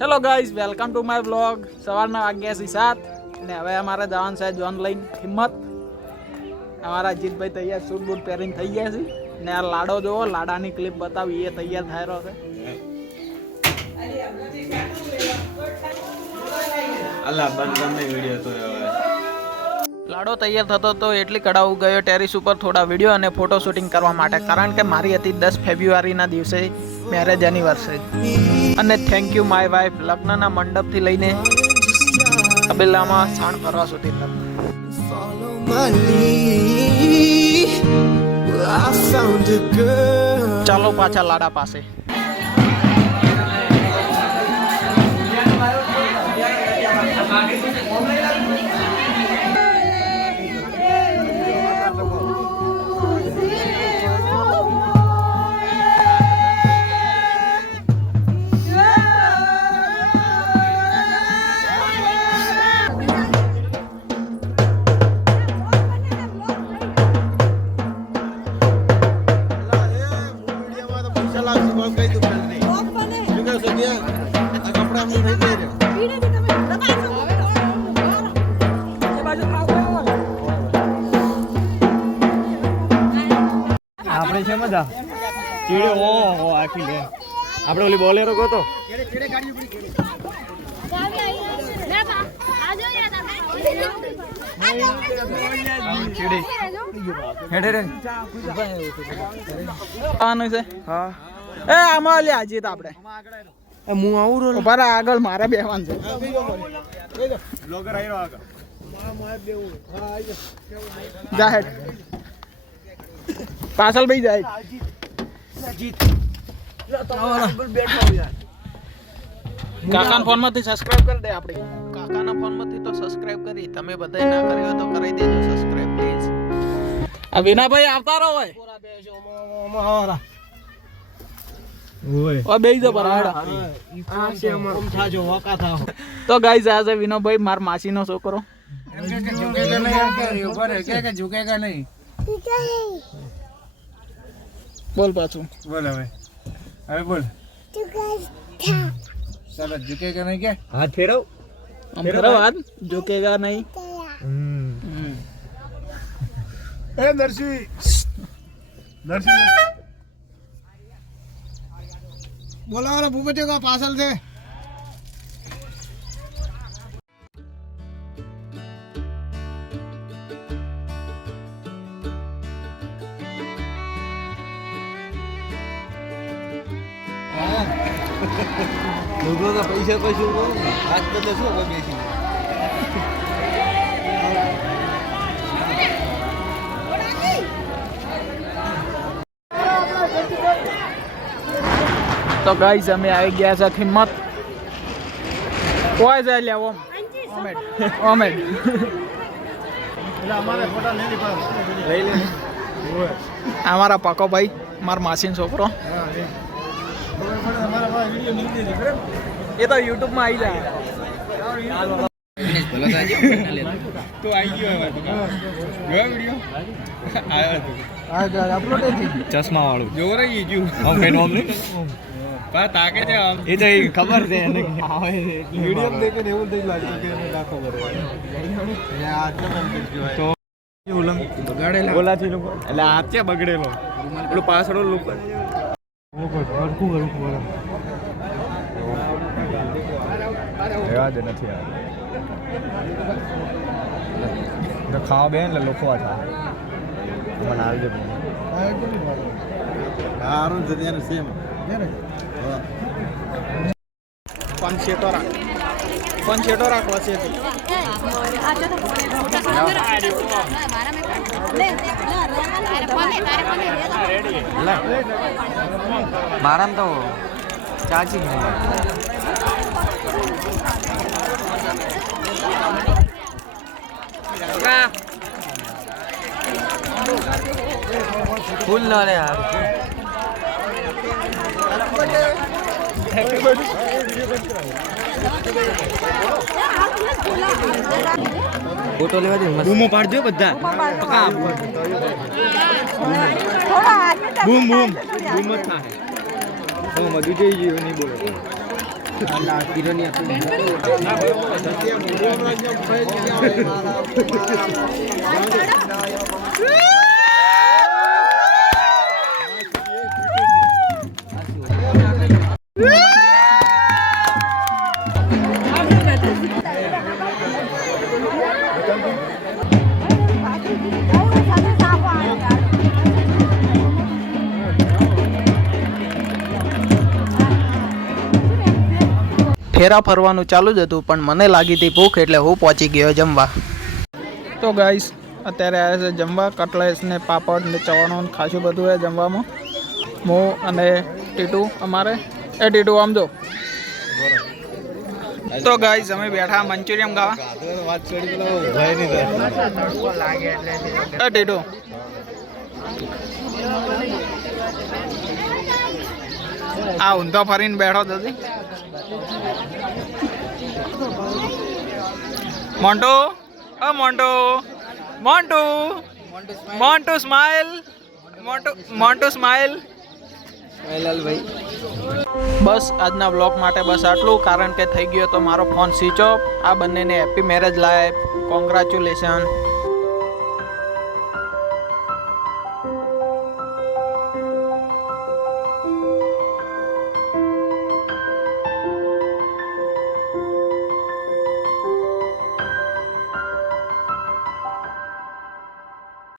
Hello guys, welcome to my blog. સવારના વાગ્યા 7 ને હવે અમારે જવાનું છે જોન લઈને હિંમત. અમારા જીતભાઈ તૈયાર સૂટ બૂટ પહેરીને થઈ ગયા છે ને આ લાડો જોવો, લાડાની ક્લિપ બતાવી, એ તૈયાર થઈ રહ્યો છે. લાડો તૈયાર થતો તો એટલી કડાવું ગયો ટેરિસ ઉપર થોડા વિડીયો અને ફોટો શૂટિંગ કરવા માટે, કારણ કે મારી હતી 10 ફેબ્રુઆરીના દિવસે મેરેજ એનિવર્સરી. અને થેન્ક યુ માય વાઇફ, લગ્નના મંડપથી લઈને તબેલામાં સાણ કરવા સુધી. ચાલો પાછા લાડા પાસે. આપણે છે મજા ચીડે ઓ આખી લે આપણે ઓલી બોલેરો ગોતો એ આમાં લે આજે તો આપણે હું આવું રો ઉભા આગળ મારે બેહવાનું છે. બ્લોગર આયો આગળ જાહેર પાછળ ભાઈ જાય. કાકાના ફોન માંથી સબસ્ક્રાઇબ કરી દે. આપણે કાકાના ફોન માંથી તો સબસ્ક્રાઇબ કરી, તમે બધાય ના કર્યો તો કરી દેજો સબસ્ક્રાઇબ પ્લીઝ. આ વિનાભાઈ આવતા રહો હોય ઓ બેઈ જો બરાડા. તો ગાઈઝ આ છે વિનોભાઈ, માર માસીનો છોકરો. બોલ પાછું બોલ હવે બોલ સરસ ઝુકેગા નહીં કે હાથ ફેરવ ફેરવ હાથ ઝુકેગા નહીં. એ નરસી બોલાવાના ભૂપતિઓ કા પાછળ છે. લોકો તો પૈસા પૈસા હાથ બદલે શું પગે છે. તો ગાઈઝ અમે આવી ગયા છે હિંમત. કોઈ જાય લે ઓમ ઓમેડ એટલે અમારે ફોટા લઈ લે અમારા પાકો ભાઈ, મારા માસીનો છોકરો. એ તો યુટ્યુબ માં આવી જાય. તો આવી ગયો ચશ્મા વાળું જો રહી ગયું કઈ નોમ નહીં તાકે છે એ તો ખબર છે એને વિડિયો દેખે ને એવું થઈ લાગ્યું કે એને ડાકો કરે તો ઉલંગ બગાડેલા બોલાથી લોકો એટલે હાથ છે બગડેલો પેલો પાછળ લોકો રેવા દે નથી તો ખાવા બે એટલે લોકો થાય મને આવી દે સારું છે તેને સેમ પણ છેટો રાખવા છે. મારામ તો ચાચી ફૂલ ના રે યાર ફોટો લેવા દે બૂમો પાડજો બધા બૂમ બૂમ બૂમ જ થાય. મધુ જઈ ગયું નહીં બોલે ફેરા ફરવાનું ચાલુ જ હતું પણ મને લાગી હતી ભૂખ એટલે હું પહોંચી ગયો જમવા. તો ગાઈસ અત્યારે આવ્યા છે જમવા. કટલેસ ને પાપડ ને ચવાણું ને ખાસું બધું છે જમવામાં. હું અને ટીટુ અમારે ટીટુ આમ જો. તો ગાઈસ અમે બેઠા મંચુરિયમ ખાવા. ટીટુ આ ઊંધો ફરીને બેઠો હતી. Montu Montu Montu Montu smile Montu smile. બસ આજના બ્લોગ માટે બસ આટલું, કારણ કે થઈ ગયો તો મારો ફોન સ્વિચ ઓફ. આ બંનેને હેપી મેરેજ લાઈફ, કોંગ્રેચ્યુલેશન.